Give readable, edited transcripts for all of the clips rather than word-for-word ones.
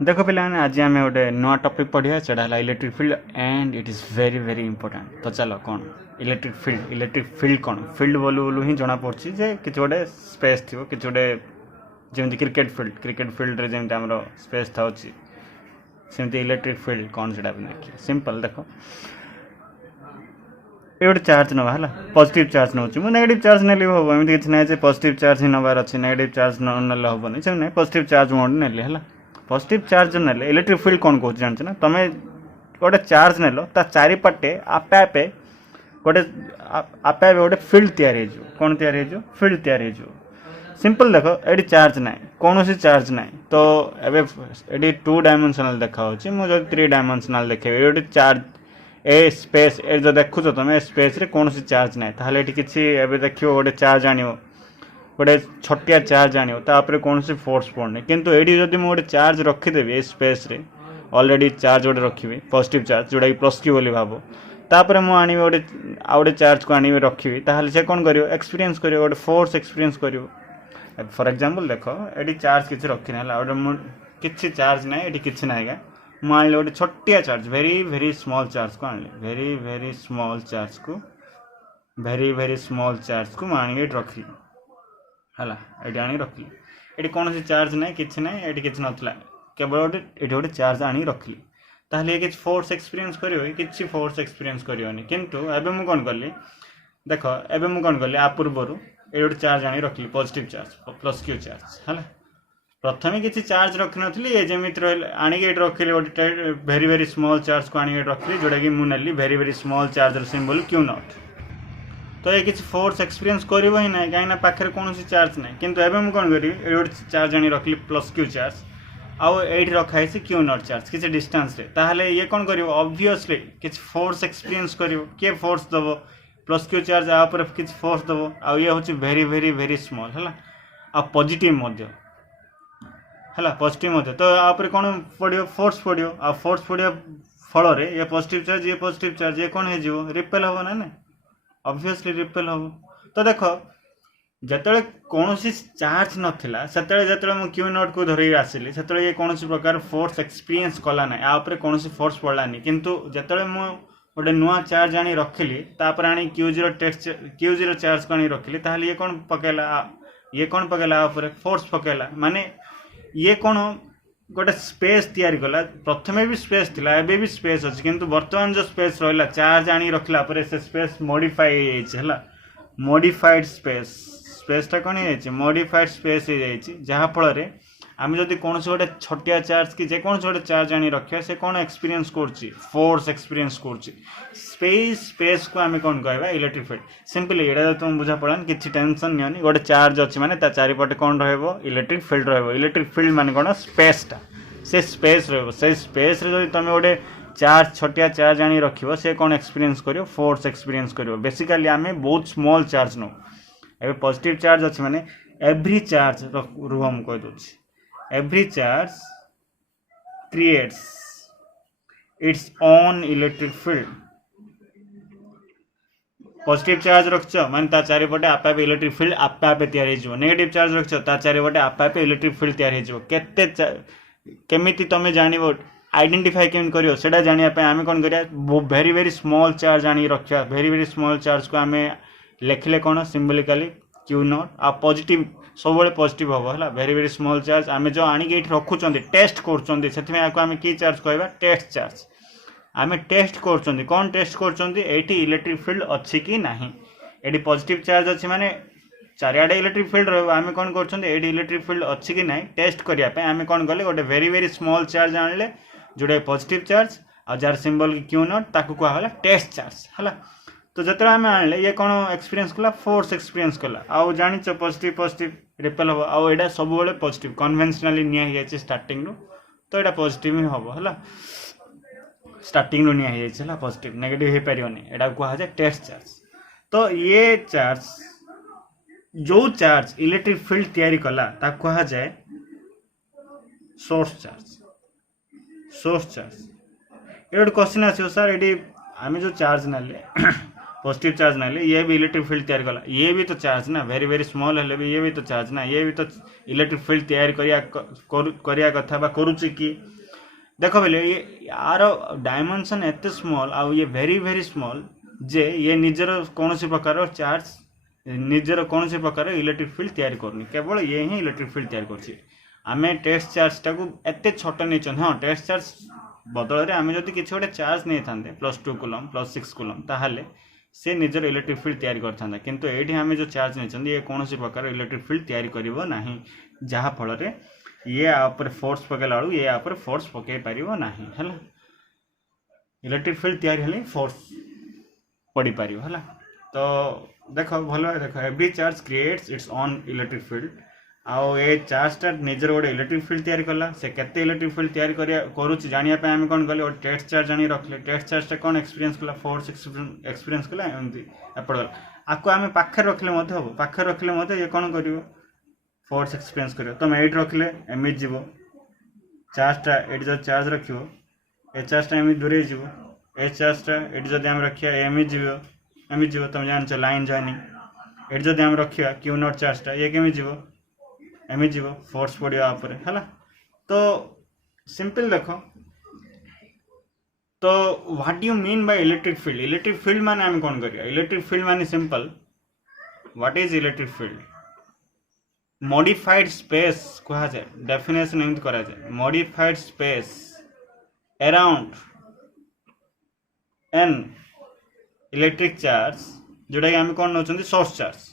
देखो पे आज आम गोटे नुआ टॉपिक पढ़िया है electric field and it is very very important. तो चलो कौन इलेक्ट्रिक फील्ड कौन फील्ड बोलू बोलू ही जना पड़ी जे कि गोटे स्पेस थी कि गोटे जमी क्रिकेट फील्ड रे जमी आम स्पेस था सेमती इलेक्ट्रिक फील्ड कौन से देखिए सिंपल देख ये गोटे चार्ज नवा है पॉजिटिव चार्ज नौ नेगेटिव चार्ज नेली हम एमती किसी ना पॉजिटिव चार्ज ही नबार अच्छे नेगेटिव चार्ज ना हेनी से ना पॉजिटिव चार्ज मोड नेली है पॉजिटिव चार्ज नेले इलेक्ट्रिक फील्ड कौन कौन जान ना तुम गोटे चार्ज नेल ता चारिपटे आपे आपे गोटे आपे आपे गोटे फील्ड तैयारी कौन तैयारी फील्ड तैयारी सिंपल देख ये चार्ज ना कौन सी चार्ज ना तो ये 2 डायमेंशनल देखा मुझे 3 डायमेंशनल देखे ये चार्ज ए स्पेस ए जो देखुच तुम ए स्पेस रे कौन सी चार्ज ना ताहले किसी देख गोटे चार्ज आण गोटे छोटिया चार्ज आण कौन सी फोर्स पड़नी किंतु ये जब मुझे गोटे चार्ज रखीदेवी ए स्पेस रे ऑलरेडी चार्ज गोटे रखी पॉजिटिव चार्ज जोटा कि प्लस क्यू बोली भाव तापर मुझे आनी गोटे आउ गोटे चार्ज को आनी रखी ताहले से कौन कर एक्सपीरियंस कर गोटे फोर्स एक्सपीरियंस कर फॉर एग्जांपल देख ये चार्ज किसी रखी ना किसी चार्ज ना ये किसी ना मुझे आनी गोटे छोटिया charge very very small charge को आनी वेरी वेरी स्मॉल चार्ज को मुझे आनी रखी है ये आनी रखी ये कौन सी चार्ज ना कि ना ये किसी नाला केवल गोटे ये गोटे चार्ज आनी रखी ताहले किसी फोर्स एक्सपीरियंस कर फोर्स एक्सपीरियंस करनी किंतु एबे मु कौन कली देख एबे मु कौन कली आ पूर्वर ये गोटे चार्ज आनी रखी positive charge plus q charge है प्रथम किसी चार्ज रखी नी ये जमी आणिक रखिली गोटे वेरी वेरी स्मॉल चार्ज को आणिक रखिली जोटा कि मुझे very very small charge symbol Q not तो ये किसी फोर्स एक्सपीरियंस कर ही ना कहीं पाखे कौन सी चार्ज ना किंतु एबे मु कौन करी ये गोटे चार्ज आनी रखिली प्लस क्यू चार्ज आउ ये रखाई क्यू नॉट चार्ज किसी डिस्टेंस रे ताहले ये कौन कर ऑब्वियसली किसी फोर्स एक्सपीरियंस कर किए फोर्स दब प्लस क्यू चार्ज आपर किसी फोर्स दब आउ ये हूँ वेरी वेरी वेरी स्मॉल है आ पॉजिटिव है पॉजिटिव तो आप कौन पड़ो फोर्स पड़ो आ फोर्स पड़ा फल ये पॉजिटिव चार्ज ये कौन हो रिपेल हम ना ऑब्वियसली रिपेल हम तो देख जिते कौन चार्ज नाला से मुझे क्यू नॉट को धरिक आसिली से ये कौन प्रकार फोर्स एक्सपीरियंस कला ना आउे कौन फोर्स पड़ानी किंतु जिते मुझे गोटे नुआ चार्ज आनी रखिली तापर आनी क्यू0 चार्ज को आनी रखिली ताहले ये कौन पकेला फोर्स पकेला माने ये कौन गोटे स्पेस तैयारी कला प्रथमे भी स्पेस थिला एबे भी स्पेस अच्छी किंतु वर्तमान जो स्पेस रहा चार्ज आनी रखला पर से स्पेस मॉडिफाई है मॉडिफाइड स्पेसटा कौन हो मॉडिफाइड स्पेस हो जहाँफल आम जब कौन गोटे छोटिया चार्ज कि जेको गोटे चार्ज आनी रखा से कौन एक्सपीरियंस कर फोर्स एक्सपीरियंस कर स्पेस को आम कौन कहवा इलेक्ट्रिक फील्ड सिंपली ये तुम बुझा पड़ानी किसी टेंशन नहीं गोटे चार्ज अच्छी माने चारिपटे कौन इलेक्ट्रिक फील्ड इलेक्ट्रिक फील्ड माने कौन स्पेसटा से स्पेस स्पेस रे तुम गोटे चार्ज छोटिया चार्ज आनी रखिबो से कौन एक्सपीरियंस करियो फोर्स एक्सपीरियंस करियो बेसिकली आम बहुत स्मॉल चार्ज नौ ए पॉजिटिव चार्ज अच्छी माने एवरी चार्ज रुह हम कह दूसरी every charge creates its own electric field positive charge रख माने चारिपटे आपे आपे इलेक्ट्रिक फील्ड आपे आपे तैयारी हो नेगेटिव चार्ज रख चारिपटे आपे आपे इलेक्ट्रिक फील्ड तैयारी हो केते केमिति तमे जानिबो आइडेंटिफाई केम करियो सेटा जानिया पे आमे कोन करिया वेरी वेरी स्मॉल चार्ज आनी रखिया वेरी वेरी स्मॉल चार्ज को आमे लिखले कोन सिंबलिकली क्यू नॉट आ पॉजिटिव सब पॉजिटिव हम है वेरी वेरी स्मॉल चार्ज आम जो आणिक रखुं टेस्ट कर कि चार्ज कहवा टेस्ट चार्ज आम टेस्ट कर कौन टेस्ट कर इलेक्ट्रिक फील्ड अच्छी कि ना ये पॉजिटिव चार्ज अच्छी माने चारिआडे इलेक्ट्रिक फील्ड रहा कौन कर इलेक्ट्रिक फील्ड अच्छी कि ना टेस्ट करने आम कौन कले गोटे वेरी वेरी स्मॉल चार्ज आणले जोटा पॉजिटिव चार्ज आ जार सिंबल क्यू नॉट ताकू कहला टेस्ट चार्ज है तो जो आम आने ये कौन एक्सपीरियंस कला फोर्स एक्सपीरियंस कला आउ जान पॉजिटिव पॉजिटिव रिपेल हम आउ यहाँ सब पॉजिटिव कन्वेंशनली नि स्टार्टिंग रू तो यहाँ पॉजिटिव ही हम है स्टार्टिंग रू नि पॉजिटिव नेगेटिव हो पारनी यहाँ कहुए टेस्ट चार्ज तो ये चार्ज जो चार्ज इलेक्ट्रिक फील्ड तैयारी कला कहुए सोर्स चार्ज ये गोटे क्वेश्चन आसो सर ये आम जो चार्ज ना पॉजिटिव चार्ज ना ये भी इलेक्ट्रिक फील्ड तैयार कला ये भी तो चार्ज ना वेरी वेरी स्मॉल हेले भी ये भी तो चार्ज ना ये भी तो इलेक्ट्रिक फील्ड तैयार करिया कथा बा करूची कि देख बोले ये यार डायमेंशन एत स्मॉल आउ ये वेरी वेरी स्मॉल जे ये निजर कौन प्रकार चार्ज निजर कौन प्रकार इलेक्ट्रिक फील्ड तैयार करनी केवल ये ही इलेक्ट्रिक फील्ड तैयार कर आमे टेस्ट चार्ज टाक एत छोट नहीं हाँ टेस्ट चार्ज बदल में आम जब किसी गोटे चार्ज नहीं था +2 कूलम +6 कूलम ताहले से निजर इलेक्ट्रिक फील्ड तैयार करता किंतु ये आम जो चार्ज नहीं ये कौन प्रकार इलेक्ट्रिक फील्ड तैयार करना जहाँफल ये आपर फोर्स पकेला बेलू ये आपर फोर्स पकई पार ना है इलेक्ट्रिक फील्ड तैयार हेले फोर्स पड़ पार है तो देख भल देख every charge creates its own electric field आउ ये चार्जटा निजर गोटे इलेक्ट्रिक फील्ड तैयार कला से केते इलेक्ट्रिक फील्ड तैयार करुच्ची जानिया आम कौन कले गोटे टेस्ट चार्ज आनी रखले टेस्ट चार्जटा कौन एक्सपीरियंस कला फोर्स एक्सपीरियंस कला एमती एपट गला आपको आम पाखे रखले हम पाखे रखले ये कौन कर फोर्स एक्सपीरियंस कर तुम ये रखले एमती जीव चार्जटा ये जो चार्ज रख ए चार्जटा एमती दूरे जीव ए चार्जटा ये जब आम रखा एमती जीव तुम जान लाइन जॉइनिंग ये जब आम रखा क्यू नॉट चार्जटा ये केमी जीव एमती जीव फोर्स पड़ा है तो सिंपल देख तो what you mean by electric field माने आम कौन करिया इलेक्ट्रिक फील्ड माने simple what is electric field modified space कहा जाए डेफिनेशन एमती करा जाए modified space around an electric charge जोटा कि आम कौन नौचंदी सोर्स चार्ज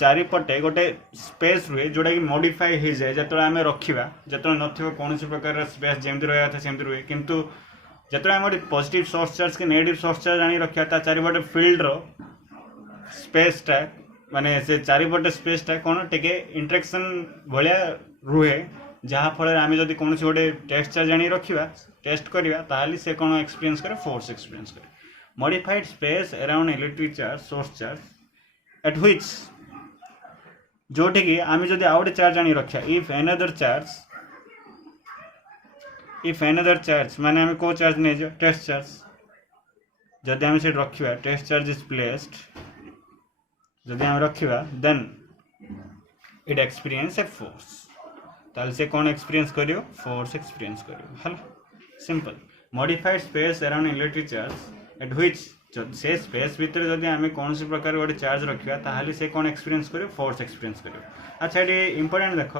चारिपटे गोटे स्पेस रुए जोटा कि मॉडिफाई हो जाए जो आम रखा जो न कौन प्रकार स्पेस जमी रहा था सेमती रुए किंतु जो आम गोटे पॉजिटिव सोर्स चार्ज कि नेगेटिव सोर्स चार्ज आनी रखा था चारिपटे फील्ड रो स्पेसटा माने से चारिपटे स्पेसटा कौन टे इंटरेक्शन भाया रुए जहाँफल आम जब कौन गोटे टेस्ट चार्ज आनी रखा टेस्ट करवा से कौन एक्सपीरियंस करे फोर्स एक्सपीरियंस करे modified space around electric charge source charge at which Jote कि आम जब आउ गोटे चार्ज आनी रखा इफ एनदर चार्ज माने आम को चार्ज नहीं टेस्ट चार्ज जदि आम से रखा टेस्ट चार्ज इज प्लेस्ड जदि आम रखा then it experience a force ताल से कौन एक्सपीरियंस करियो फोर्स एक्सपीरियंस करियो हला simple modified space around electric charge at which से स्पेस भितर जब आम कौन प्रकार गोटे चार्ज रखा ताहले से कौन एक्सपीरियंस करियो फोर्स एक्सपीरियंस करियो अच्छा ये इंपोर्टेंट देख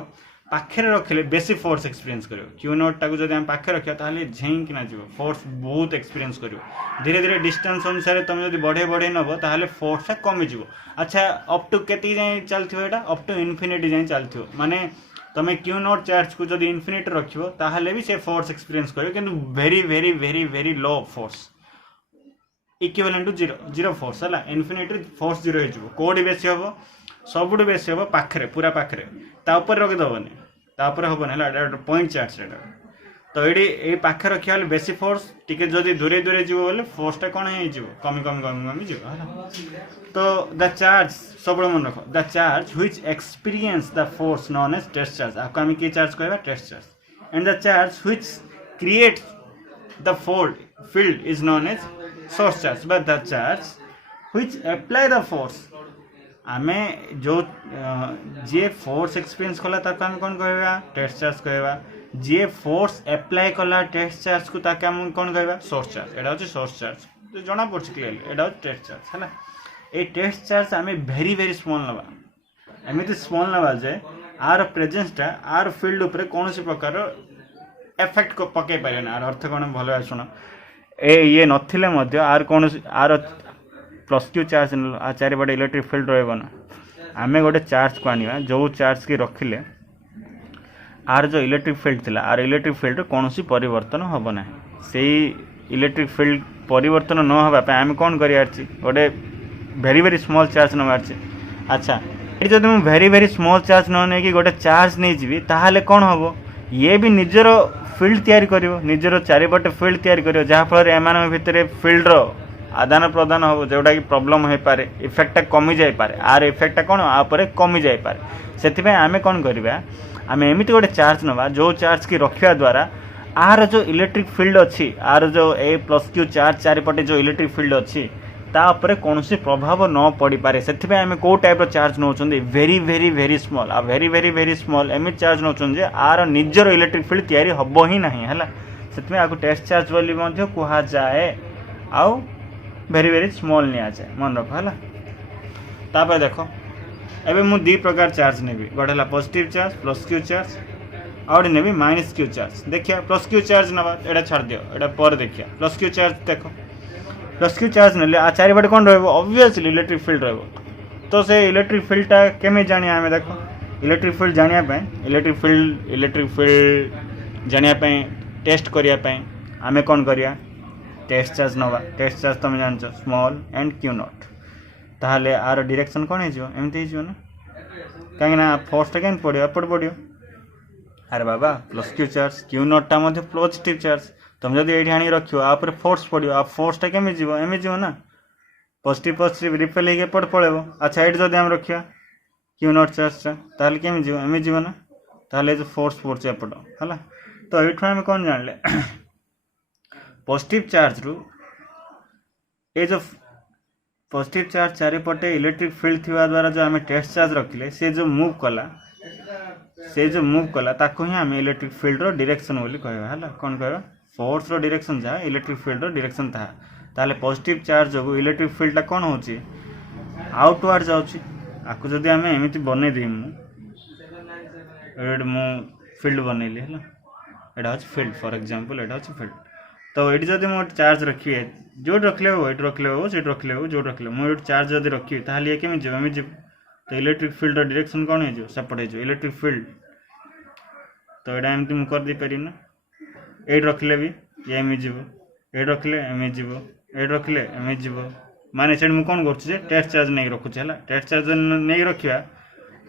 पाखे रखिले बेसी फोर्स एक्सपीरियंस करियो क्यू नॉट टाक जब आम पाखे रखा ताहले झेंकिना जीव फोर्स बहुत एक्सपीरियंस करियो धीरे धीरे डिस्टेंस अनुसार तुम जब बढ़े बढ़े नब ताहले फोर्सटा कमिजिव अच्छा अप टू केती जाए चलथियो एटा अप टू इनफिनिटी जाए चलथियो माने तुम क्यू नॉट चार्ज को जब इनफिनिटी रखियो ताहले भी से फोर्स एक्सपीरियंस करियो किंतु very very very very low force equivalent to zero force है इनफिनिटी फोर्स जीरो हो कौटी बेसी हम सबुठ बेसी हम पाखे पूरा पाखे तापर रखिदेवनी तापर हेन है पॉइंट चार्ज तो ये पाखे रखा बेसी फोर्स टी जदि दूरे दूरे जीव बोले फोर्सटा कौन हो कमी कमी कमी कमी जीव तो द चार्ज सब मन रख the charge which experience the force known as test charge आपको आम कि चार्ज कहवा test charge and the charge which create the field is known as source charge but the charge which apply the force आमे जो जे force experience कला ताको आम कौन कहवा टेस्ट चार्ज कहवा जे फोर्स अप्लाई कला टेस्ट चार्ज को ताके आम कौन कहवा सोर्स चार्ज एटा होची सोर्स चार्ज तो जना पड़छ क्लियरली एटा होची टेस्ट चार्ज हैला ए टेस्ट चार्ज आमे वेरी वेरी स्मॉल नबा एमिति स्मॉल नबा जे आर प्रेजेंसटा आर फील्ड ऊपर कौन प्रकार इफेक्ट को पकई पारे ना अर्थ कौन भल शुण ये नथिले मध्य आर कौन आर +q चार्ज चारिपटे इलेक्ट्रिक फील्ड रहा आम गोटे चार्ज को आनिबा जो चार्ज की रखिले आर जो इलेक्ट्रिक फील्ड थिला आर इलेक्ट्रिक फील्ड कौन परिवर्तन हम ना से इलेक्ट्रिक फील्ड परिवर्तन न होगा आम कौन कर गोटे वेरी वेरी स्मॉल चार्ज नबार अच्छा ये जब मुझे वेरी वेरी स्मॉल चार्ज न नहीं गोटे चार्ज नहीं जी ताहले कौन हम ये भी निजर फील्ड तैयारी करिवो निजर चारिपटे फील्ड तैयारी करिवो जहाँफल एम भितर फील्ड आदान प्रदान हम जोटा कि प्रोब्लेम हो पारे इफेक्टा कमी जाए पारे आर इफेक्टा कौन आपर कमी जाए पारे से आम कौन करवा आम एमती गोटे चार्ज नवा जो चार्ज की रखा द्वारा आर जो इलेक्ट्रिक फील्ड अच्छी आर जो ए प्लस क्यू चार्ज चारिपटे जो इलेक्ट्रिक फील्ड अच्छी तापर कौन प्रभाव न पड़ पारे से आम कौ टाइप चार्ज नौ वेरी वेरी वेरी स्मॉल आ वेरी वेरी वेरी स्मॉल एम चार्ज नौ आर निजर इलेक्ट्रिक फील्ड तैयारी हम ही ना है से टेस्ट चार्ज बोली कह जाए आउ वेरी वेरी स्मॉल नि जाए मन रख है तापर देख एवं मुझे दी प्रकार चार्ज नेबी गोटे है positive charge plus q charge आउटे नेबी माइनस क्यू चार्ज देखिए प्लस क्यू चार्ज नवा एटा छाड़ दियो एटा पर देखिए प्लस क्यू चार्ज देख प्लस क्यू चार्ज ने आ चारिपटे कौन रब्वियसली इलेक्ट्रिक फील्ड तो से इलेक्ट्रिक फील्डटा केमी जानिया आम देख इलेक्ट्रिक फील्ड जानिया इलेक्ट्रिक फील्ड जानिया टेस्ट करने आम कौन करिया टेस्ट चार्ज नवा टेस्ट चार्ज तुम जान स्मॉल एंड क्यू नॉट ताहले आर डायरेक्शन कौन एमती ना कहीं फोर्सटा क्या पड़ो एपट पड़ो अरे बाबा प्लस क्यू चार्ज क्यू नॉटा पॉजिटिव चार्ज तुम जब ये आनी रख आप फोर्स पड़ो आ फोर्सटा केमी जीव एम जीव ना पॉजिटिव पॉजिटिव रिपेल होगी एपट पड़ेब अच्छा ये जब आम रखा क्यू नॉट चार्जटा ताहले केमी जीव एम जीव ना ताहले जो फोर्स पड़े एपट है तो ये आम कौन जानले पॉजिटिव चार्ज रु ये जो पॉजिटिव चार्ज चारिपटे इलेक्ट्रिक फील्ड थिवा द्वारा जो आम टेस्ट चार्ज रखिले से जो मूव कला ताको ही आम इलेक्ट्रिक फील्ड रो डायरेक्शन बोली कहबा है कौन कहबा फोर्स रो डायरेक्शन जहाँ इलेक्ट्रिक फील्ड रो डायरेक्शन ताले पॉजिटिव चार्ज जो इलेक्ट्रिक फील्डटा कौन होची आउटवर्ड जाउची आको जदि आम एमती बनै दी मु फील्ड बनैली है एटा होची फील्ड फॉर एग्जांपल एटा होची फील्ड तो ये जब मुझे चार्ज रखिए जो रखले हो ये रखले हो से रखले हो जो रखले मुझे चार्ज जब रखी ताहले केमी जीव एम जीव तो इलेक्ट्रिक फील्ड डायरेक्शन कौन हो सेपटे हो इलेक्ट्रिक फील्ड तो यहाँ एमती मुझे कर दी पारि ना ये रखले भी ये एम जीव ये रखले एम जीव ये रखले एम जीव माने से मुझे कौन कर टेस्ट चार्ज नहीं रखुचे है टेस्ट चार्ज नहीं रखा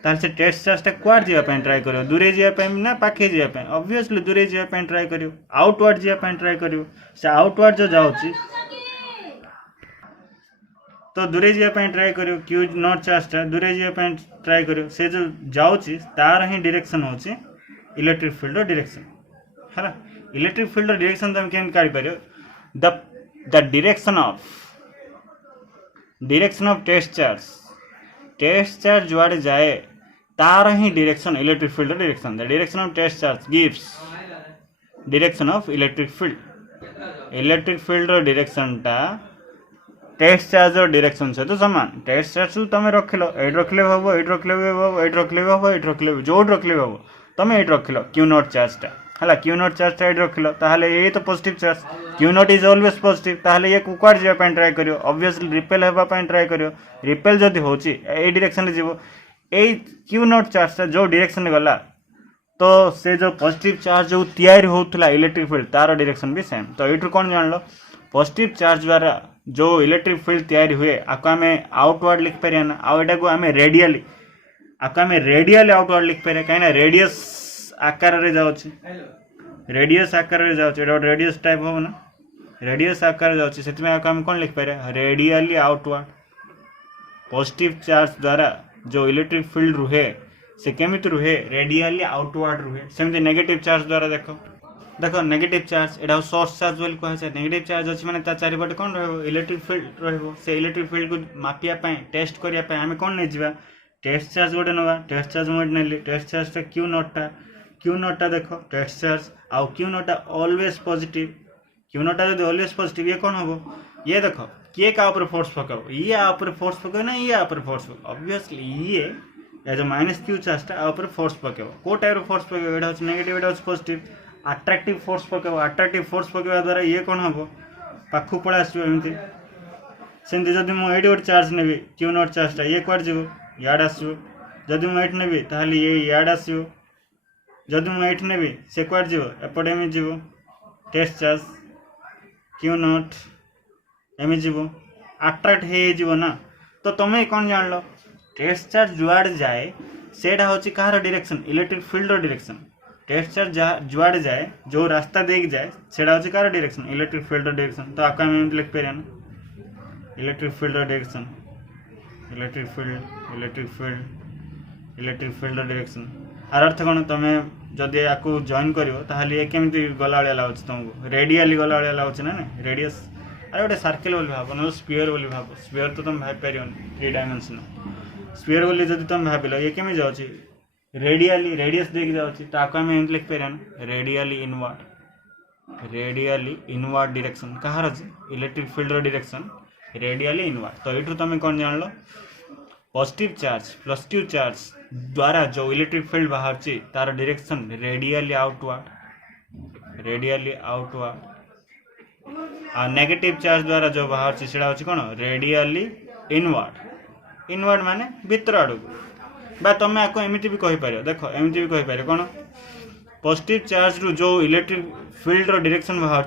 ताहले से टेस्ट चार्जटा कुआड़ जावाई ट्राए कर दूरे जावाई ना पाखे जावाई ऑब्वियसली दूरे जावाई ट्राए कर आउटवर्ड जावाई ट्राए कर से आउटवर्ड जो जाऊँगी तो दूरे जावाई ट्राए कर क्यू नॉट चार्जटा दूरे जावाई ट्राए कर से जो जाऊँगी तार ही डायरेक्शन होची इलेक्ट्रिक फील्ड डायरेक्शन है इलेक्ट्रिक फील्ड डायरेक्शन तुम केम काढ़ी पार the direction of test charge जुआड़े जाए तार ही direction electric field direction the direction of test charge gives direction of electric field डायरेक्शनटा टेस्ट चार्ज और डायरेक्शन से तो समान टेस्ट चार्ज तुम रख लो ये रखले हम ये रखले हम ये रखले हम ये रखले जो रखले हम तुम ये रख लो क्यू नॉट चार्जटा है क्यू नॉट चार्जटा ये रख लो ताहले ये तो positive charge Q not is always positive ताहले ये कुआड़ जावाई ट्राए करियो ऑब्वियसली रिपेल होगा ट्राए करियो रिपेल जदि होची ए डायरेक्शन रे जीवो ए क्यू नॉट चार्जटा जो डायरेक्शन गला तो से जो पॉजिटिव चार्ज जो तैयारी होउथला इलेक्ट्रिक फील्ड तार डायरेक्शन भी सेम तो एठु कौन जान लो पॉजिटिव चार्ज द्वारा जो इलेक्ट्रिक फील्ड तैयारी हुए आपको आम आउटवर्ड लिख पारे ना आउटा को आम रेडियली आपको आम रेडियली आउटवर्ड लिख पारे कहीं रेडियस आकार रे जाउछि रेडियस आकार रे जाउछि एटा रेडियस टाइप हो ना रेडियस आकार जाउछि सेति में आम कोन लिख पारे रेडियली आउटवर्ड पॉजिटिव चार्ज द्वारा जो इलेक्ट्रिक फील्ड रुहे से केमिति रुहे रेडियली आउटवर्ड रुहे सेमति नेगेटिव चार्ज द्वारा देखो नेगेटिव चार्ज एटा सोर्स चार्ज बोली कह जाए नेगेटिव चार्ज अच्छी माने ता चारिपटे कौन रहिबो इलेक्ट्रिक फील्ड रहिबो से इलेक्ट्रिक फील्ड को मापिया पय टेस्ट करिया पय हमें कौन नै जिबा टेस्ट चार्ज गोटे नवा टेस्ट चार्ज मोड नेली टेस्ट चार्जटा क्यू नॉटटा देखो टेस्ट चार्ज आउ क्यू नॉटटा ऑलवेज पॉजिटिव क्यू नॉटटा जदि ऑलवेज पॉजिटिव ये कौन हबो ये देखो किए का ऊपर फोर्स पकाओ ये आ ऊपर फोर्स पकाओ ना ये आ ऊपर फोर्स पकाओ ऑब्वियसली ये जो माइनस क्यू चार्जटा आ ऊपर फोर्स पकाओ को टाइप फोर्स पकाओ एटा होछ नेगेटिव एटा होछ पॉजिटिव अट्रैक्टिव फोर्स पकाओ अट्रैक्टिव फोर्स पकाइबा द्वारा ये कौन हम पाखु पड़ा आसो एमती सेमती जदि मुझे गोटे चार्ज नेबी क्यू नॉट चार्जटा ये कुआड़ जीव याड आसो जदि मुझे नेबी ताहले ये याड आसो जदि मुझे नेबी से कुआड़ जीव एपटे एम जीव टेस्ट चार्ज क्यू नॉट एम जीव अट्रैक्ट हो ना तो तुम्हें कौन जान लो टेस्ट चार्ज जुआड़े जाए सेटा होची कहार direction electric field direction test charge जुआड़े जाए जो रास्ता देख जाए सेटा होची कहार डायरेक्शन इलेक्ट्रिक फील्ड डायरेक्शन तो आपको हम लिख पे ना electric field direction electric field direction आर अर्थ कौन तुम्हें जदि या जॉइन करियो ताहले ये केमती गला वाला लाଗୁଛି तुमको रेडियली गला वाला लाଗୁଛି ना रेडियस अरे गोटे सर्कल बोली भाव ना स्पीयर बोली भाव स्पीयर तो तुम भाई पार 3 डायमेंशन स्पीयर बोली जब तुम भाविल ये केमी जाऊँगी रेडियली रेडियस देख जाऊँगी तो आपको आम एमती लिखिपर रेडियली इनवर्ड डायरेक्शन कहार अच्छे electric field direction radially inward तो ये तुम कौन जान लो पॉजिटिव चार्ज द्वारा जो इलेक्ट्रिक फील्ड बाहर तार डायरेक्शन रेडियली आउटवर्ड आ नेगेटिव चार्ज द्वारा जो बाहर से कौन रेडियली इनवर्ड माने भीतर आड़क बा तुम आपको एमती भी कहीपर देख एमती भी कहीपर कौन पॉजिटिव चार्ज रु जो इलेक्ट्रिक फील्ड डायरेक्शन बाहर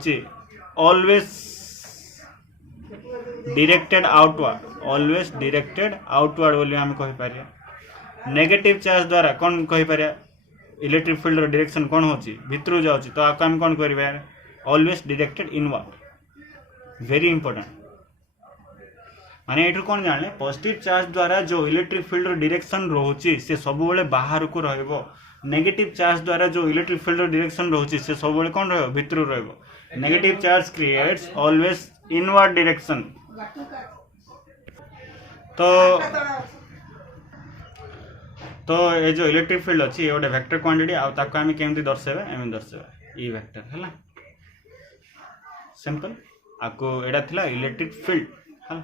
ऑलवेज डायरेक्टेड आउटवर्ड बोली आम कहीपर नेगेटिव चार्ज द्वारा कौन कहीपर इलेक्ट्रिक फील्ड डायरेक्शन कौन होची भितर जाऊँगी तो आपको आम कौन कर always directed inward very important माने ये कौन जाने पॉजिटिव चार्ज द्वारा जो इलेक्ट्रिक फील्ड डायरेक्शन रोचे से सब बाहर को रहिबो नेगेटिव चार्ज द्वारा जो इलेक्ट्रिक फील्ड डायरेक्शन रोचे से सब कौन रहिबो भितर रहिबो negative charge creates always inward direction तो ये जो इलेक्ट्रिक फील्ड अच्छी ये गोटे वेक्टर क्वांटिटी आम केमती दर्शाइबा एम दर्शाइबा ई वेक्टर है सिंपल आपको एटा थिला इलेक्ट्रिक फील्ड है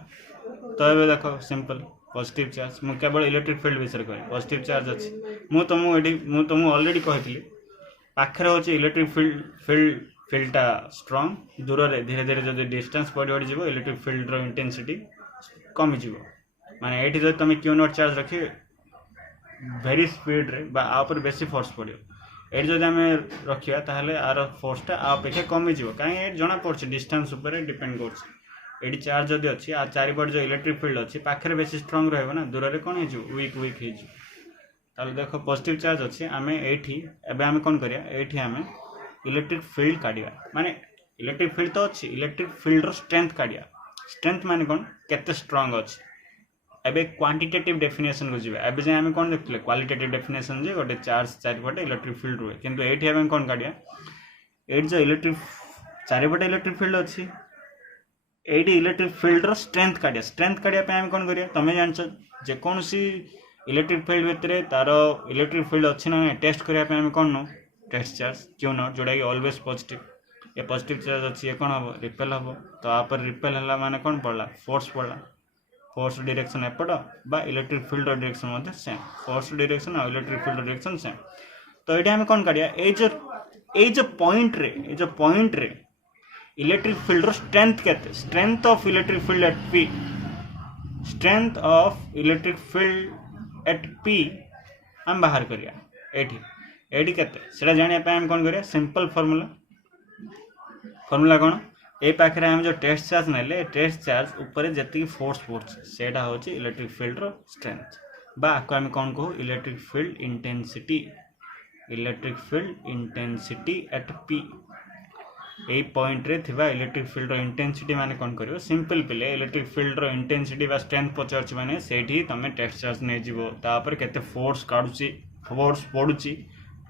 तो ये देखो सिंपल पॉजिटिव चार्ज मु केवल इलेक्ट्रिक फील्ड विषय कह पॉजिटिव चार्ज अच्छी तुमको ऑलरेडी कही पाखे हूँ इलेक्ट्रिक फील्डटा स्ट्रॉन्ग दूर रे धीरे धीरे जो डिस्टेंस बढ़ी बढ़ी जीव इलेक्ट्रिक फील्ड इंटेंसिटी कमिज माने ये जो तुम क्यू नॉट चार्ज रखी वेरी स्पीड रे आपर बेसी फोर्स पड़ो ये जब आम रखा ताहले आर फोर्सटा अपेक्षा कमिज कहीं जना पड़े डिस्टेंस उपर डिपेंड कर चार्ज जदि अच्छी आ चारिपट जो इलेक्ट्रिक फील्ड अच्छी पाखे बेसी स्ट्रॉन्ग रहा ना दूर रे कौन हो वीक हो देख पॉजिटिव चार्ज अच्छी आम ये आम कौन करिया आम इलेक्ट्रिक फील्ड काढ़ा माने इलेक्ट्रिक फील्ड तो अच्छी इलेक्ट्रिक फील्ड स्ट्रेंथ काढ़ा स्ट्रेंथ माने कौन केते स्ट्रॉन्ग अच्छी एबे क्वांटिटेटिव डेफिनेशन को जीवा एबे जे हम कोन देखले क्वालिटेटिव डेफिनेशन जे गोटे चार्ज चारिपटे इलेक्ट्रिक फील्ड रुए किंतु एठी हम कोन काढिया एठी जो इलेक्ट्रिक चारिपटे इलेक्ट्रिक फील्ड अछि एठी इलेक्ट्रिक फील्ड रो स्ट्रेंथ काढिया पे हम कोन करिया तमे जानछ जे कोनसी इलेक्ट्रिक फील्ड भितरे तारो इलेक्ट्रिक फील्ड अछि ना टेस्ट करिया पे हम कोन नो टेस्ट चार्ज क्यू नॉट जोडा कि ऑलवेज पॉजिटिव ये पॉजिटिव चार्ज अछि ये कोन हबो रिपेल हबो तो आ पर रिपेल हला माने कोन पड़ला फोर्स डायरेक्शन एपट बा इलेक्ट्रिक फील्ड डायरेक्शन मध्य सेम फोर्स डायरेक्शन और इलेक्ट्रिक फील्ड डायरेक्शन सेम तो ये हम कौन काढ़िया ये जो पॉइंट रे इलेक्ट्रिक फील्ड स्ट्रेंथ केते strength of electric field at P strength of electric field at P हम बाहर करिया एठी केते सेटा जानिया पे हम कौन करिया सिंपल फार्मूला कौन ए पाखे हम जो टेस्ट चार्ज ना टेस्ट चार्ज ऊपर जी फोर्स पड़े सेटा हूँ इलेक्ट्रिक फील्ड स्ट्रेंथ बा आपको आम कौन कहू electric field intensity eight P यही पॉइंट रे थिबा इलेक्ट्रिक फील्ड इंटेंसिटी माने कौन करियो सिंपल पिले इलेक्ट्रिक फील्ड इंटेंसिटी बा स्ट्रेंथ पचार माने सेठी तमे टेस्ट चार्ज नहीं जीवो तापर केते फोर्स काढुची फोर्स पड़ुची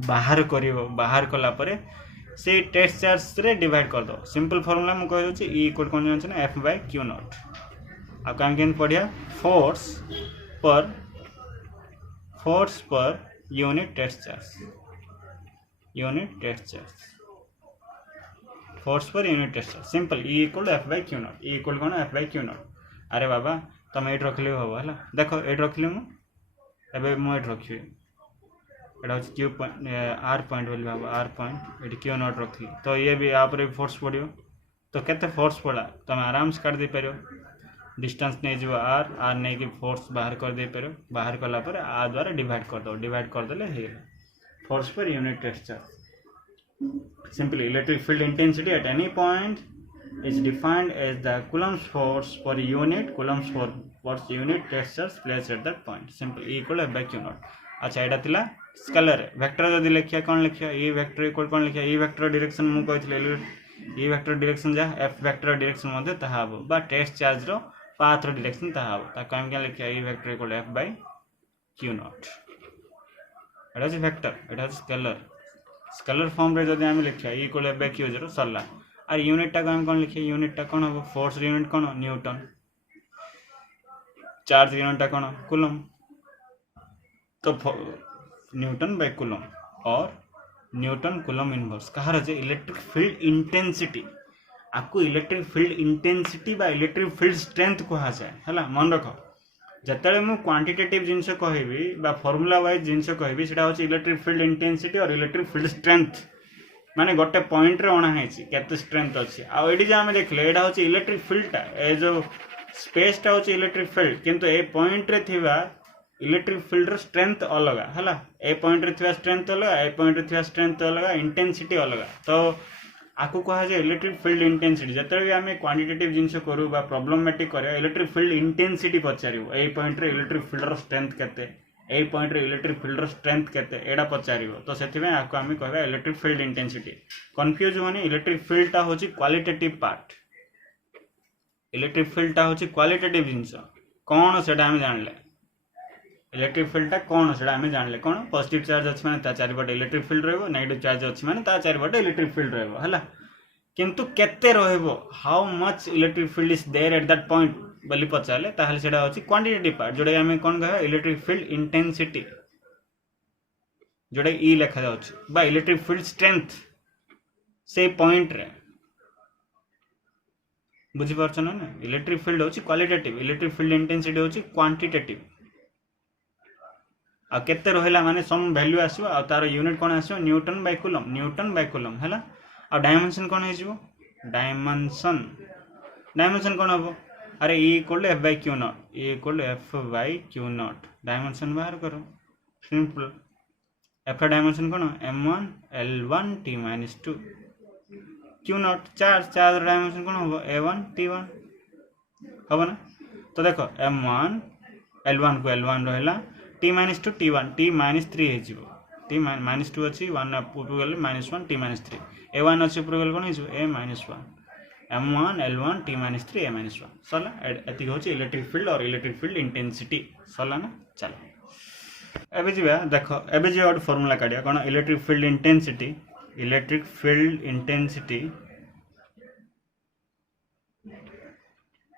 बाहर करिवो बाहर कला परे से टेस्ट चार्ज रे डिवाइड कर दो सिंपल फार्मूला मु कह दोची ई इक्वल कोन जान छै F by Q नॉट आ काम केन पढ़िया force per unit test charge force per unit test charge simple E equal F by Q not E equal कोन F by Q नॉट अरे बाबा तुम एट रखले हो हला देखो एट रखले मु एबे मु एट रखिए एटा हूँ क्यू पॉइंट आर पॉइंट बोली भाव आर पॉइंट ये क्यू नॉट रखी तो ये भी आप फोर्स पड़ो तो केते फोर्स पड़ा तुम आराम से काट दे पार डिस्टेंस नहीं जो आर नहीं कि फोर्स बाहर कर दे पार बाहर कला पर आ द्वारा डिवाइड करदे force per unit test charge simply electric field intensity at any point is defined as the coulombs force per unit test charge place at that point simple equal F by Q not अच्छा यहाँ थिला scalar vector जदि लिखिया कौन लिखिया E vector equal कौन लिखिया E vector direction मु कहितले ई वेक्टर डायरेक्शन जा एफ वेक्टर डायरेक्शन मध्ये ताहा हबो बा टेस्ट चार्ज रो पाथ रो डायरेक्शन ताहा हबो ता काम के लिखिया E vector equal F by Q naught एटा जे वेक्टर एटा स्केलर स्केलर फॉर्म रे जदि आम लिखा E equal F by Q zero सरला आर यूनिट टा आम कौन लिखिए यूनिट टा कौन हम फोर्स यूनिट कौन न्यूटन चार्ज यूनिट टा कौन कूलम तो न्यूटन बाय कूलम और न्यूटन कूलम इनवर्स कहार जे इलेक्ट्रिक फील्ड इंटेंसिटी आपको इलेक्ट्रिक फील्ड इंटेंसिटी बा इलेक्ट्रिक फील्ड स्ट्रेंथ कहा जाए है मन रख जिते मुझे क्वांटिटेटिव जिनस कहबी फॉर्मूला वाइज जिनस कहबी सेटा होची इलेक्ट्रिक फील्ड इंटेंसिटी और इलेक्ट्रिक फील्ड स्ट्रेंथ माने गोटे पॉइंट रे अणा है केते स्ट्रेंथ अच्छी आठ जो आम देखले यहाँ हूँ इलेक्ट्रिक फील्डटा ए जो स्पेसटा हूँ इलेक्ट्रिक फील्ड किंतु ए पॉइंट रे थिबा इलेक्ट्रिक फील्ड स्ट्रेंथ अलग है ए पॉइंट रे थिबा स्ट्रेंथ अलग ए पॉइंट रे थिबा स्ट्रेंथ अलग इंटेंसिटी अलग तो आपको कहा जाए इलेक्ट्रिक फील्ड इंटेंसिटी जिते भी आम क्वांटिटेटिव जिनस करूँ प्रॉब्लमेटिक करा इलेक्ट्रिक फील्ड इंटेंसिटी पचारू ए पॉइंट रे इलेक्ट्रिक फील्ड स्ट्रेंथ केते ए पॉइंट रे इलेक्ट्रिक फील्ड स्ट्रेंथ केते एडा पचारिबो तो सेथिबे आपको आम कहबा इलेक्ट्रिक फील्ड इंटेंसिटी कंफ्यूज होनी इलेक्ट्रिक फील्ड टा होची क्वालिटेटिव पार्ट इलेक्ट्रिक फील्ड टा होची क्वालिटेटिव जिनस कौन सेटा हम जानले इलेक्ट्रिक फील्ड टा कौन सेटा हम जानले कौन पॉजिटिव चार्ज अछि माने ता चारिपटे इलेक्ट्रिक फील्ड रहबो नेगेटिव चार्ज अछि माने ता चारिपटे इलेक्ट्रिक फील्ड रहबो हला किंतु केते रहबो how much electric field is there at that point बोली पचारे ताहले सेटा होची क्वांटिटेटिव पार्ट जोडे हम कोन कहबा इलेक्ट्रिक फील्ड इंटेंसिटी जोडे ई लिखा जाउची बा इलेक्ट्रिक फील्ड स्ट्रेंथ से पॉइंट रे बुझी परछ ना इलेक्ट्रिक फील्ड होची क्वालिटेटिव इलेक्ट्रिक फील्ड इंटेंसिटी होची क्वांटिटेटिव आ केते रहला माने सम वैल्यू आसीबो आ तार unit cone आसीबो Newton by coulomb हैला आ डायमेंशन कोन हे जिवो डायमेंशन कोन हबो अरे E equal to F by Q not E equal to F by Q not dimension बाहर करो सिंपल एफ डायमेंशन कोन m1 l1 t-2 q not charge dimension कोन हबो a1 t1 हबो ना तो देखो m1 l1 को l1 रहला t-2 t1 t-3 हे जिवो t-2 अछि 1 ऊपर गले -1 t-3 a1 अछि ऊपर गले कोन हे जिवो a-1 m1 l1 t-3 a-1 सरला एति होछि इलेक्ट्रिक फील्ड और इलेक्ट्रिक फील्ड इंटेंसिटी सरला ना चलो एबे जिबा देखो एबे जे और फार्मूला काढिया कोन electric field intensity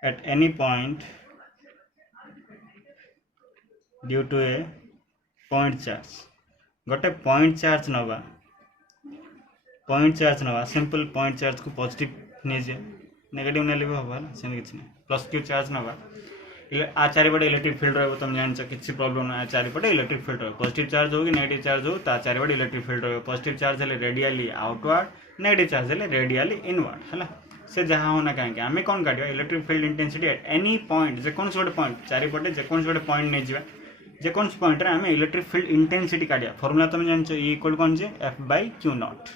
at any point due to a point charge गोटे पॉइंट चार्ज नवा सिंपल पॉइंट चार्ज को पॉजिटिव नहीं नेगेटिव नहीं लेबो हबा से किछ नहीं प्लस क्यू चार्ज नवा आ चारिपटे इलेक्ट्रिक फील्ड रहबो तुम जान छ किछि प्रॉब्लम ना चारिपटे इलेक्ट्रिक फील्ड रहबो पॉजिटिव चार्ज हो कि नेगेटिव चार्ज हो ता चारिपटे इलेक्ट्रिक फील्ड रहबो पॉजिटिव चार्ज हले रेडियली आउटवर्ड नेगेटिव चार्ज हले रेडियली इनवर्ड हला से जहाँ होना कहीं आम कौन काटिया electric field intensity at any point जेकोसी गोटे पॉइंट चारिपटे जेकोसी गोटे पॉइंट नहीं जावा जेकोसी पॉइंट रे आम इलेक्ट्रिक फील्ड इंटेंसिटी काटिया फॉर्मूला तुम जान इक्वल कौन जे एफ बाय क्यू नॉट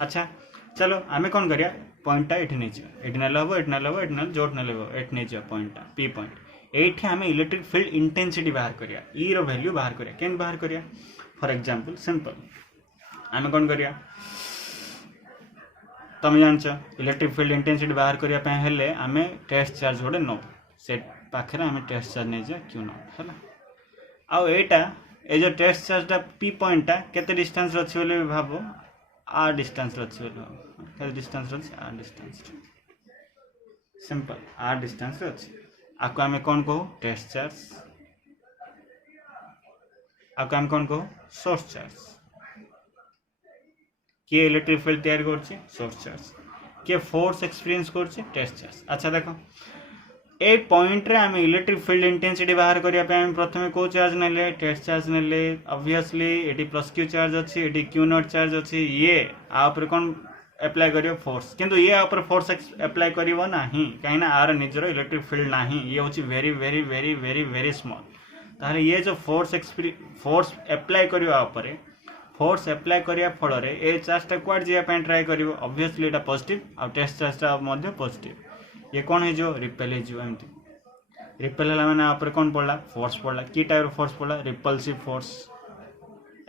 अच्छा चलो आम कौन करिया पॉइंटा एठी नहीं जावा एठी नले हबो एठी नले हबो एठी नले जोट नले हबो एठी नहीं जावा पॉइंटा पी पॉइंट एठी आम इलेक्ट्रिक फील्ड इंटेंसिटी बाहर करिया ई रो वैल्यू बाहर करिया केन बाहर करिया फॉर एग्जांपल सिंपल आम कौन करिया तुम जान इलेक्ट्रिक फील्ड इंटेंसिटी बाहर करने हेले आम टेस्ट चार्ज गोटे नौ से पाखे आम टेस्ट चार्ज नहीं जा क्यू नॉट है आउ एटा ए जो टेस्ट चार्जटा पी पॉइंटा केते डिस्टेंस अच्छी बोले भाव आर डिस्टेंस अच्छी बोले डिस्टेंस अच्छी R distance simple R distance अच्छी आपको आम कौन कहू टेस्ट चार्ज आपको आम कौन कहू सोर्स चार्ज किए इलेक्ट्रिक फील्ड तैयारी करछि सोर्स चार्ज किए फोर्स एक्सपीरियंस करछि टेस्ट चार्ज अच्छा देखो ए पॉइंट रे हम इलेक्ट्रिक फील्ड इंटेंसिटी बाहर करिया पे हम प्रथमे को चार्ज नेले टेस्ट चार्ज नेले obviously eighty plus q charge अछि एटी क्यू नॉट चार्ज अछि ये आ ऊपर कोन अप्लाई करियो फोर्स किंतु ये ऊपर फोर्स अप्लाई करिवो नाही काइना आर निजरो इलेक्ट्रिक फील्ड नाही ये होछि very very very very very small ताले ये जो फोर्स अप्लाई करियो ऊपर फोर्स अप्लाई करिया फल रे ए चार्जटा क्वाड जिया पे try करिवो obviously Etah positive a test चार्जटा Madhya positive ये कौन है जो रिपेल है एमती रिपेल है मैंने ऊपर कौन पड़ा फोर्स पड़ा की टाइप फोर्स पड़ा रिपल्सिव फोर्स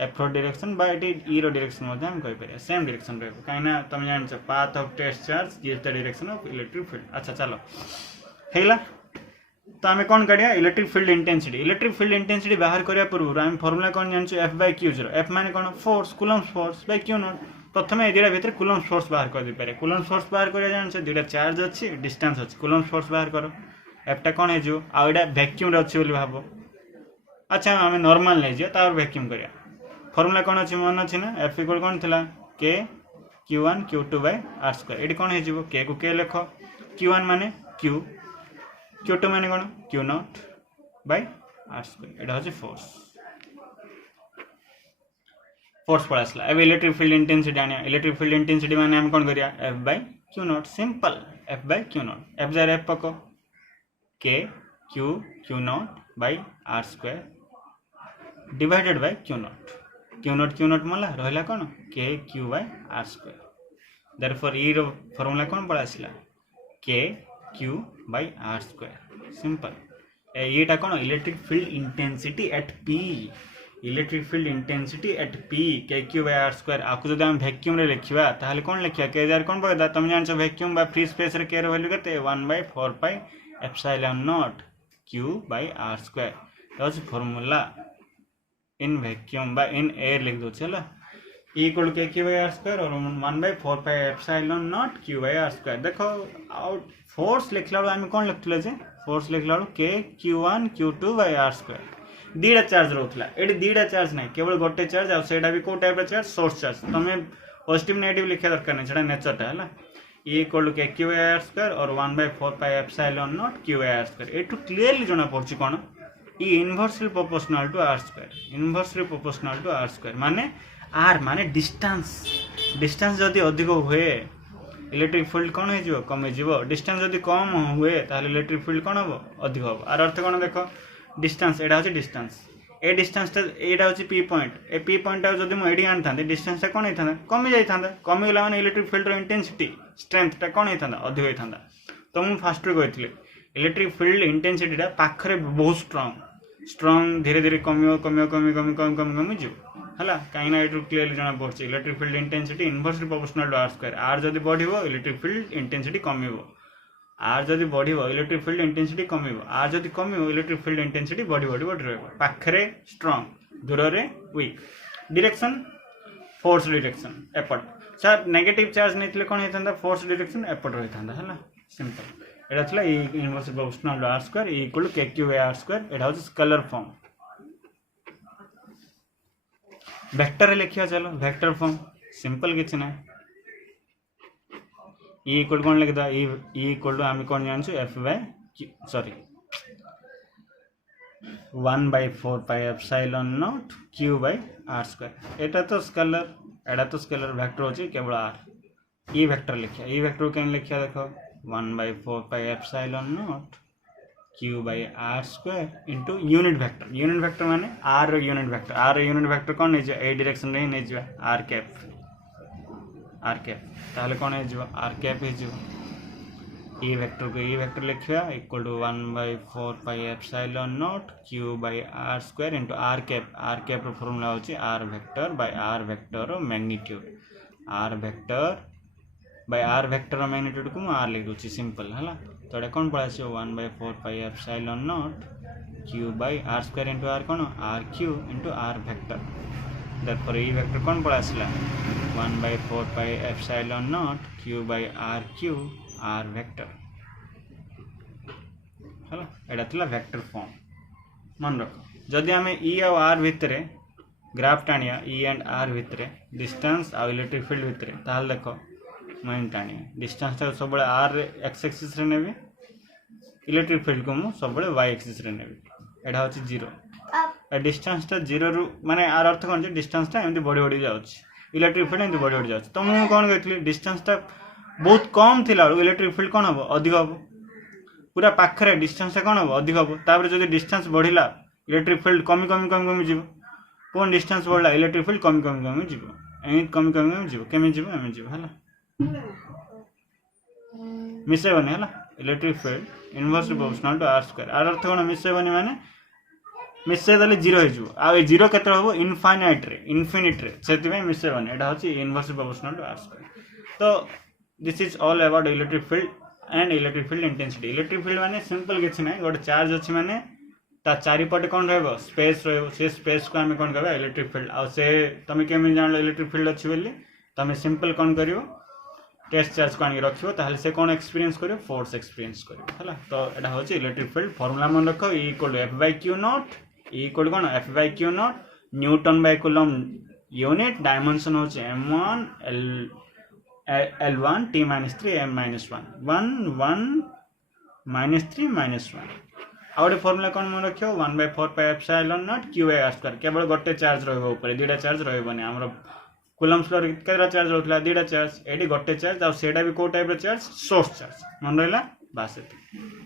एफ्रो डायरेक्शन बा ई रो डायरेक्शन मध्य हम कहि परिया सेम डायरेक्शन रहबो काइना तुम जान path of test charge gives the direction of electric field अच्छा चलो हेला तो आम कौन काढ़िया इलेक्ट्रिक फील्ड इंटेंसिटी बाहर करिया पूर्व आम फॉर्मूला कौन जानछु F by Q zero F माने कौन force Coulomb's force by Q not प्रथम ए दुटा भितर कूलम्स फोर्स बाहर कर दे पारे कूलम्स फोर्स बाहर करिया जानछु दुटा चार्ज अछि डिस्टेंस अछि कूलम्स फोर्स बाहर करो एफटा कौन है जो आ एटा वैक्यूम रे अछि बोली भाबो अच्छा आम नॉर्मल ले जे तार वैक्यूम करिया फॉर्मूला कौन अछि मन अछि ना एफ इक्वल कौन थिला के q1 q2 by r square eighty कौन है जीवो k को k लिखो q1 माने q q2 माने कौन q not by r square एटा होछि फोर्स पळासला अब इलेक्ट्रिक फील्ड इंटेंसिटी आनिया इलेक्ट्रिक फील्ड इंटेंसिटी माने हम कौन करिया f by q not simple f by q not f जरा f पको k q not by r square divided by q not मला रहला कौन k q by r square therefore e रो फार्मूला कौन पळासला k q by r square simple एटा कौन electric field intensity at p electric field intensity at p k q by r square आकु जदि हम वैक्यूम रे लिखिबा ताहले कौन लिखिया k जार कौन पड़दा तुम जानछो वैक्यूम बा फ्री स्पेस रे k रो वैल्यू केते 1/4 pi epsilon not q by r square that's formula in vacuum बा इन एयर लिख दो चला E equal k q by r square और 1/4 pi epsilon not q by r square देखो आउट फोर्स लिखला हम कौन लिखथले जे फोर्स लिखला k q1 q2 by r square दीडा चार्ज रोथला एडी दीडा चार्ज नाही केवल गोटे चार्ज आ सेडा भी को टाइप रे चार्ज सोर्स चार्ज तमे पॉजिटिव नेगेटिव लिखा दरकार नै छडा नेचर ता हला E equal k q by r square और 1/4 pi epsilon not q by r square एटू क्लियरली जणा पड़छि कोन E inversely proportional to r square माने r माने डिस्टेंस जदि अधिक हुए इलेक्ट्रिक फील्ड कौन हो कमे जीवो डिस्टेंस जदि कम हुए ताहले इलेक्ट्रिक फील्ड कौन हो अधिक हो आर अर्थ कौन देखो डिस्टेंस एटा होची डिस्टेंस ए डिस्टेंस एटा होची p point A p point जदि मु एडी आनथांते डिस्टेंस कौन होइथांदा कमी जाइथांदा कमी गला माने इलेक्ट्रिक फील्ड रो इंटेंसिटी स्ट्रेंथ ता कौन होइथांदा अधिक होइथांदा तो मु फास्ट रे कहितले इलेक्ट्रिक फील्ड इंटेंसिटी ता पाखरे बहुत स्ट्रांग धीरे धीरे कमी जो हला कहीं ना एटू क्लियरली जाना पड़छ electric field intensity inversely proportional to r square r जदि बढ़िबो इलेक्ट्रिक फील्ड इंटेंसिटी कमिबो r जदि बढ़िबो इलेक्ट्रिक फील्ड इंटेंसिटी कमिबो r जदि कमिबो इलेक्ट्रिक फील्ड इंटेंसिटी बढ़ी रहबो पाखरे स्ट्रांग दूर रे वीक डायरेक्शन फोर्स डायरेक्शन एपट सर नेगेटिव चार्ज नैतले कोन हेतंदा फोर्स डायरेक्शन एपट रहितंदा हला सिंपल एटा छला e inversely proportional to r square e equal to k q by r square एटा होज स्केलर फॉर्म वेक्टर रे लिखिया चलो वेक्टर फॉर्म सिंपल किछ ना e इक्वल कोन लिखदा e इक्वल टू हम कोन जानछु f by sorry 1/4 pi epsilon not q by r square एटा तो स्केलर वेक्टर होची केवल r e वेक्टर लिखिया e वेक्टर केन लिखिया देखो 1/4 pi epsilon not q by r square into unit vector माने r यूनिट वेक्टर कोन नै जे ए डायरेक्शन रे नै जे r कैप ताहले कोन है जो r कैप है जो e वेक्टर लिखिया equal to 1/4 pi epsilon not q by r square into r cap रो फार्मूला होची r वेक्टर रो मैग्नीट्यूड r वेक्टर रो मैग्नीट्यूड को r लिख दोची सिंपल हला तो एटा कोन पळा छै 1/4 pi epsilon not q by r square into r कोन rq into r vector therefore e vector कोन पळा आसला 1/4 pi epsilon not q by rq r vector हला एटा थला वेक्टर फॉर्म मन रखो जदि हमें e और r भितरे ग्राफ टाणिया e एंड r भितरे डिस्टेंस और इलेक्ट्रिक फील्ड भितरे ताल देखो मैं टाणिया डिस्टेंस ता सब r x एक्सिस रे नेबे इलेक्ट्रिक फील्ड को मु सब y एक्सिस रे नेबे एटा होची 0 ए डिस्टेंस ता 0 रु माने r अर्थ कोन जे डिस्टेंस ता एमती बढ़ी जाउछ इलेक्ट्रिक फील्ड एमती बढ़ी जाउछ तो मु कोन कहतली डिस्टेंस ता बहुत कम थिला इलेक्ट्रिक फील्ड कोन हबो अधिक हबो पूरा पाखरे डिस्टेंस कोन हबो अधिक हबो तापर जदि डिस्टेंस बढ़िला इलेक्ट्रिक फील्ड कमी जीवो कोन डिस्टेंस बढ़ला इलेक्ट्रिक फील्ड कमी जीवो एनी कमी जीवो केमे जीवो एमे जीवो हला मिसेबनी हला electric field inversely proportional to r square r अर्थ कोन मिसेबनी माने मिसे दले 0 हो जिवो आ 0 केते होबो इनफाइनाइट रे सेति में मिसेबनी एटा होची inversely proportional to r square तो this is all about electric field and electric field intensity electric field माने सिंपल किसी ना गोटे चार्ज अच्छी माने ता चारिपटे कौन रहा स्पेस रे स्पेस को आम कौन कह इलेक्ट्रिक फील्ड आ से तुम केमी जान इलेक्ट्रिक फील्ड अच्छी बोली तुम सिंपल कौन कर टेस्ट चार्ज को आनी रखियो ताहले से कौन एक्सपीरियंस करियो फोर्स एक्सपीरियंस करियो हला तो एटा होची इलेक्ट्रिक फील्ड फार्मूला मन रखो E equal to F/Q naught E equal कौन F/Q naught Newton by coulomb unit dimension होची m1 l1 t - 3 m - 1 1 -3 -1 आउटे formula कौन मन रखियो 1/4πε0 q/r² केवल गोटे चार्ज रहबो ऊपर दुटा चार्ज रहबोनी हमर कूलम्स लॉ केतरा चार्ज रहथला दुटा चार्ज एडी गोटे चार्ज आ सेटा भी को टाइप रो चार्ज सोर्स चार्ज मन रहला बास एति